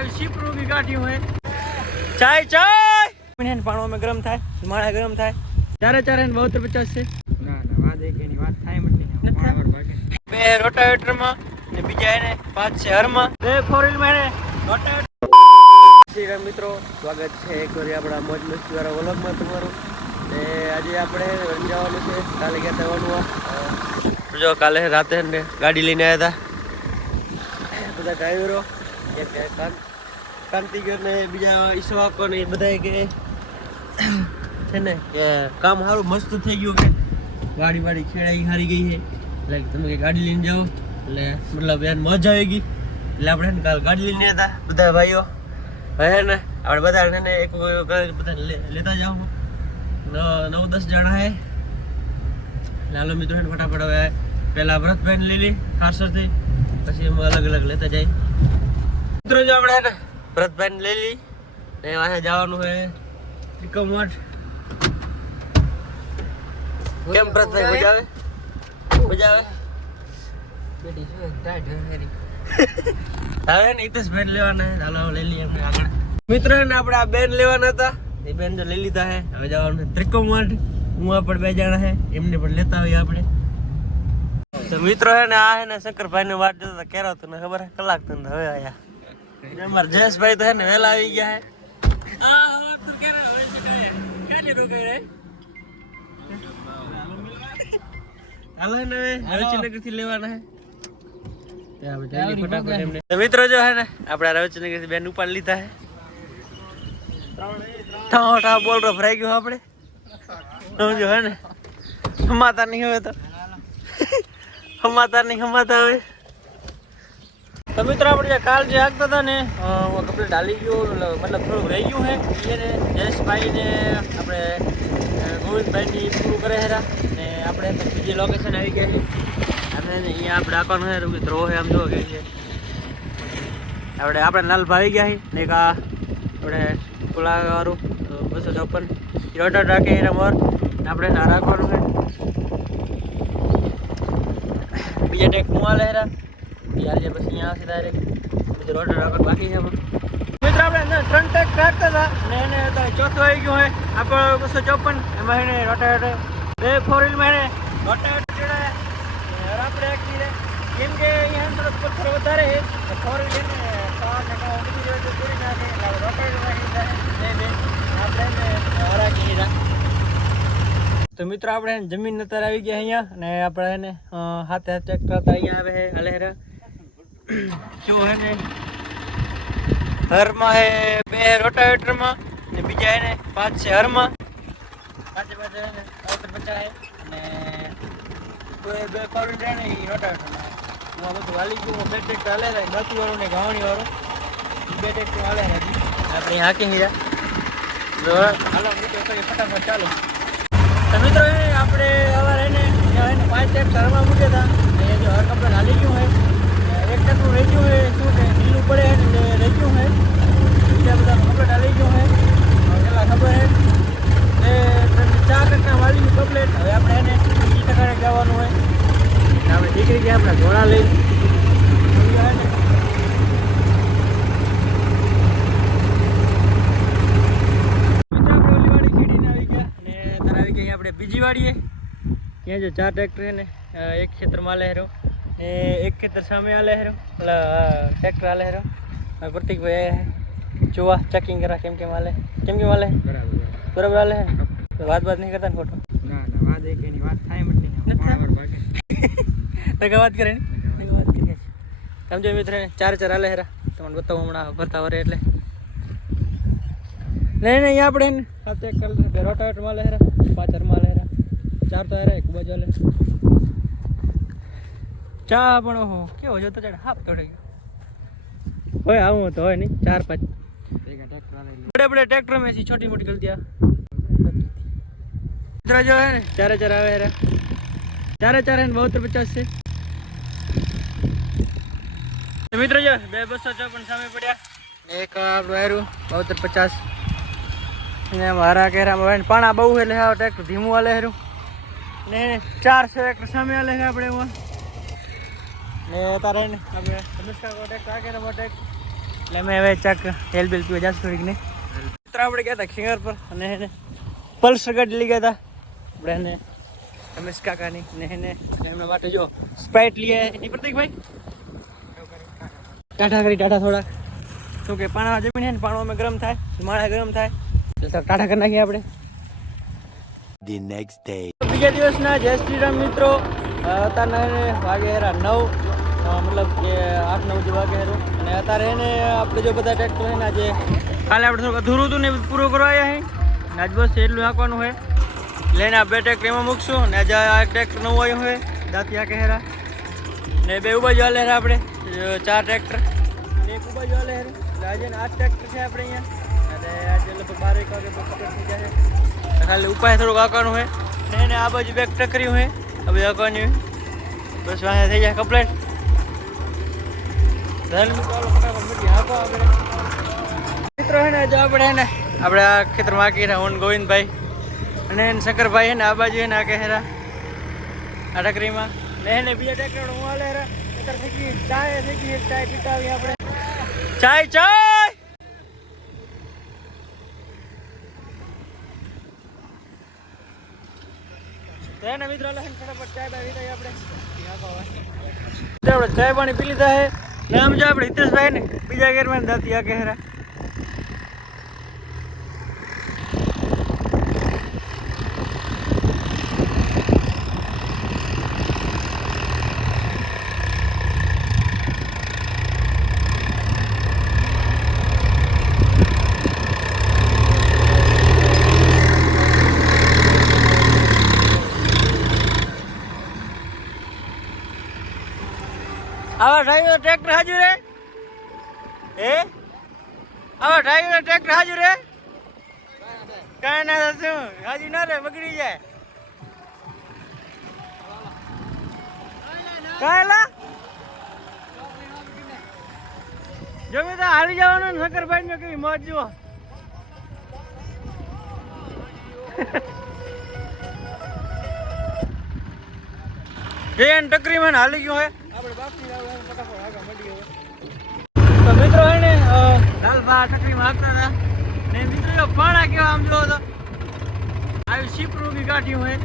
આવી સીપરું की गाठियों है चाय चाय मिनट पाणो में गरम थाय माळा गरम थाय चारे चारे ने 7250 છે ના ના વાત એક એની વાત થાય મત નહીં પાવર ભાગે બે રોટાવેટર માં ને બીજા એને 5 છે હરમાં બે ફોર વ્હીલ માં એને રોટાવેટર મિત્રો સ્વાગત છે એક વાર આપણા મોજ મસ્તી વાળા વ્લોગમાં તમારું ને આજે આપણે જવાનું છે કાલે ગયા જવાનું જો કાલે રાતે ને ગાડી લઈને આવ્યા હતા બધા ડ્રાઈવરો એક કાંતિગર ને બીજા ઈસવાકો ને બધા કે છે ને કે કામ સારું મસ્ત થઈ ગયું કે ગાડી વાડી ખેડાઈ હારી ગઈ છે એટલે તમે કે ગાડી લઈને જાઓ એટલે મતલબ યાર મજા આવી ગઈ એટલે આપણે ને કાલ ગાડી લઈને હતા બધા ભાઈઓ હે ને આપણે બધા ને એક બધા લેતા જાઓ 9-10 જણા હે લાલો મિત્રો ફટાફટ હવે પહેલા વ્રતભાઈ લઈ લી ખાસરથી પછી એમાં અલગ અલગ લેતા જાય મિત્રો જો આપણે ને વ્રતભાઈ લઈ લી ને અહીંયા જવાનું હે ત્રિકમઠ કેમ વ્રતભાઈ મજા આવે બેટી શું ટાઈટ હેરી હવે ને ઇતેશ બેન લેવાના ચાલો લઈ લઈએ આપણે આગળ મિત્રો ને આપણે આ બેન લેવાના હતા એ બેન જો લઈ લીધા હે હવે જવાનું ત્રિકમઠ હું પણ બે જણા હે એમને પણ લેતા આવીએ આપણે તો મિત્રો હે ને આ હે ને શંકરભાઈ ને વાટ જોતા કેરો તને ખબર હે કલાક તને હવે આયા અમાર જયેશભાઈ તો હે ને વેલા આવી ગયા હે આ હવે તું કેરે હવે ચકાય ક્યાં રોકાઈ રે હાલો ને રવિચંદ્રનગર થી લેવાના હે મિત્રો જો હે ને આપણે રવિચંદ્રનગર થી બેન ઉપાડ લીધા હે ઠા બોલ રો ફરાઈ ગયો આપણે સમજો હે ને હમાતા નહીં હવે તો હમાતા નહીં હમાતા હવે તો મિત્રો આપણે કાલ જે આગતા હતા ને કમ્પ્લીટ હાલી ગયું મતલબ થોડુંક રહી ગયું હે એને જયેશભાઈ ને આપણે ગોવિંદભાઈની પૂરું કરે હેરા ને આપણે બીજી લોકેશન આવી ગયા છે અને અહીંયા આપણે આકોન હે મિત્રો હે આમ જો કે છે આપણે લાલભાઈ આવી ગયા છે ને એક આ આપણે પુલાવાળું 254 રોટર રાખે એના મોર આપણે ના રાખવાનું છે બીજા ટેક મુઆલે હેરા યાર જે પછી અહીંયા આવશે ડાયરેક્ટ બીજો રોટર રાખવાનું બાકી છે મિત્રો આપણે 3 ટેક રાખતા હતા ને એને ચોથું આવી ગયું હોય આપણે 254 એમાં એને રોટાવેટર બે ફોર વ્હીલ માં એને રોટાવેટર જોડાયા આપણે એક દી કેમ કે અહીંયા થોડોક પથ્થર વધારે છે ફોર વ્હીલ ને 100% ઉડી જાય તો પૂરી નાખે એટલે રોટાવેટર રાખી બે આપણે હરાકી તો મિત્રો આપણે જમીન નતર આવી ગયા અહીંયા અને આપણે એને હાથે ટ્રેક્ટર હતા અહીંયા આવે છે હલેરા શું હે ને હરમાં હે બે રોટાવેટરમાં ને બીજા એને 5 છે હરમાં પાંચે હે ને 50 હે અને બે ફોર વ્હીલ ને રોટાવેટરમાં હું આ બધું વાલી ગયું બે ટ્રેક્ટર હલે રહે ગતું વાળું ને ઘાવણી વાળું બે ટ્રેક્ટર હાલે હજી આપણે હાકી ગયા હાલો મિત્રો કરીએ ફટાફટ ચાલો તો મિત્રો આપણે સવારે એને 5 ટ્રેક્ટર હરમાં મૂક્યા હતા એ જો હર કપડે હાલી ગયું હોય એક ટકનું રહી ગયું હોય શું કે ઢીલું પડે એટલે રહી ગયું હોય બીજા બધા કમ્પ્લેટ હાલી ગયું હોય પેલા ખબર હે એ 4 ટકા વાલી કમ્પ્લેટ હવે આપણે એને 20 ટકા જવાનું હોય આપણે દીકરી ગયા આપણે ઘોડા લઈ આપણે બીજી વાડીએ ત્યાં જો 4 ટ્રેક્ટર છે ને એક ક્ષેત્રમાં હાલે હેરો ને એક ખેતર સામે હાલે હેરો એટલે ટ્રેક્ટર હાલે હેરો પ્રતિકભાઈ જોવા ચેકિંગ કરા કેમ હાલે બરાબર હાલે તો વાત નહીં કરતા ને ખોટો ના ના વાત એક એની વાત થાય મત નહીં પાવર ભાગે તો કે વાત કરે ને વાત કરીએ સમજો મિત્ર 4 હાલે હેરા તમને બતાવું હમણાં ભરતા વરે એટલે નહીં અહીંયા આપણે સાથે કલર બે રોટાવેટર માં લેરા 5 હરમાં લેરા 4 તો હેરા એક બાજુ લે ચા પણ ઓહો કેવો જો તો હાફ તોડે ગયો હોય આવું તો હોય નહીં 4-5 बड़े ट्रैक्टर में ऐसी छोटी मोटी गलतियां इधर जो है चारे आवे रे चारे है 7250 से मित्र जो 254 सामे પડ્યા એક આપણું આયરું 7250 ને મારા કેરામાં પાણા બહુ એટલે આ ટ્રેક્ટર ધીમું હાલે હેરું ને 400 ટ્રેક્ટર સામે હાલે છે આપણે એમાં ને તારે ને આપણે નમસ્કાર કો ટ્રેક્ટર આ કેરા મોટે એટલે અમે હવે ચાક હેલ બેલ પીવા જશું થોડીક ને. મિત્ર આપણે ગયા હતા ખેંગાર પર અને એને પલ્સર ગાડી લઈ ગયા હતા આપણે એને રમેશ કાકાની ને એને એમના માટે જો સ્પ્રાઇટ લઈએ નહીં પ્રતિકભાઈ ટાટા કરી ટાટા થોડાક શું કે પાણા જમીન છે ને પાણો અમે ગરમ થાય માળા ગરમ થાય એટલે ટાટા કરી નાખીએ આપણે. The next day. બીજા દિવસના જય શ્રી રામ મિત્રો. અત્યારના વાગે હેરા 9 મતલબ કે 8-9 જે વાગે હેરો અને અત્યારે એને આપણે જો બધા ટ્રેક્ટર છે ને આજે કાલે આપણે થોડુંક અધૂરું હતું ને પૂરું કરવા આવ્યા છે ને આજ બસ એટલું નાખવાનું હોય લઈને આ 2 ટ્રેક્ટર એમાં મૂકશું ને આજે આ એક ટ્રેક્ટર નવું આવ્યું હોય દાંતિયા કહેરા ને 2 ઉબાજુ હાલે હેરા આપણે 4 ટ્રેક્ટર ને 1 ઉબાજુ હાલે હેરું એટલે આજે 8 ટ્રેક્ટર છે આપણે અહીંયા અને આજે લગભગ 12 વાગે પકડ થઈ જશે ખાલી ઉપાય થોડુંક આંકવાનું હોય ને એને આ બાજુ 2 ટ્રેકરી હોય આ બધી આંકવાની હોય બસ વાંહે થઈ જાય કમ્પ્લેટ. મિત્રો હે ને જો આપણે હે ને આપણે આ ખેતરમાં આંકી રહ્યા હું ગોવિંદભાઈ અને શંકરભાઈ હે ને આ બાજુ હે ને આ કહેરા આ ટકરીમાં ને એને બીજા ટ્રેક્ટર હું હાલે હેરા થઈ ગઈ ચાય પીતા આવીએ આપણે ચાય એને મિત્રો ફટાફટ ચાય બાય પીતા આપણે ચાય પાણી પી લીધા હે ને આમ જો આપણે હિતેશભાઈ ને બીજા ઘેરમાં દાંતી આ કહેરા આવા ડ્રાઈવર ટ્રેક્ટર હાજર રે આવા ડ્રાઈવર ટ્રેક્ટર હાજર રે કાંઈ ના શું હાજર ના રે બગડી જાય કાંઈ જો મેં તો હાલી જવાનું શંકરભાઈ ને કઈ મોજ જુઓ ટકરીમાં હાલી ગયું હોય આપણે બાપની ફટાફટ આગળ મળી હવે તો મિત્રો હે ને લાલભા ટકરીમાં હાંકતા હતા ને મિત્રો પાણા કેવા આમ જોવો તો આવી શીપરું બી કાઢ્યું હોય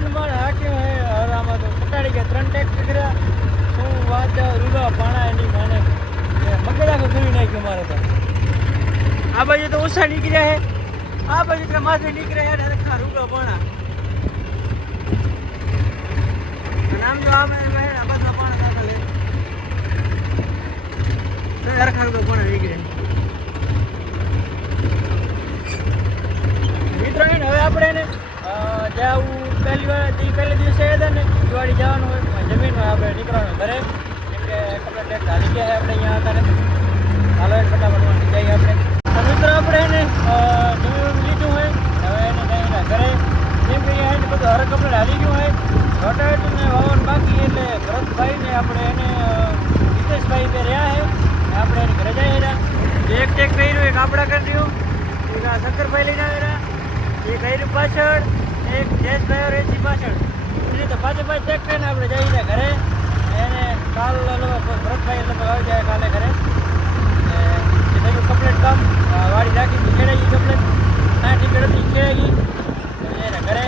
મન હાંક્યું હોય હવે આમાં તો પટાડી ગયા 3 ટ્રેક્ટર કર્યા શું વાત રૂગા પાણા એની માને મગજ આખું ફેરવી નાખ્યું મારે તો આ બાજુ તો ઓછા નીકળ્યા હે આ બાજુ તો માથે નીકળ્યા હે રૂગા પાણા નામ જો આ બધા પાણા દાખલ છે હરખા રૂગા પાણા નીકળે મિત્રો હવે આપણે એને જ્યાં પહેલે દિવસે હતા ને દિવાળી જવાનું હોય જમીન હોય આપણે નીકળવાનું ઘરે કેમ કે કપડા ટેક્ટ હાલી ગયા આપણે અહીંયા હતા ને હાલો ફટાફટ જઈએ આપણે તો મિત્રો આપણે એને જમીન લીધું હોય હવે એને જઈને ઘરે કેમ કે અહીંયા બધું હર કપડે હાલી ગયું હોય રોટાવેટર ને વાવન બાકી એટલે ભરતભાઈ ને આપણે એને હિતેશભાઈ બે રહ્યા છે આપણે એની ઘરે જઈએ રહ્યા એક ટેક કર્યું એક આપણા કરી રહ્યું એક આ શંકરભાઈ લઈને આવેલા એક કર્યું પાછળ એક જયેશભાઈ રેસી પાછળ એની તો પાછળ ટેક કરીને આપણે જઈએ ઘરે એને કાલ ભરતભાઈ એટલે આવી જાય કાલે ઘરે થયું કમ્પ્લેટ કામ વાડી રાખી ખેડાઈ ગઈ કમ્પ્લેટ ના ટિકટ હતી ખેડાઈ ગઈ એને ઘરે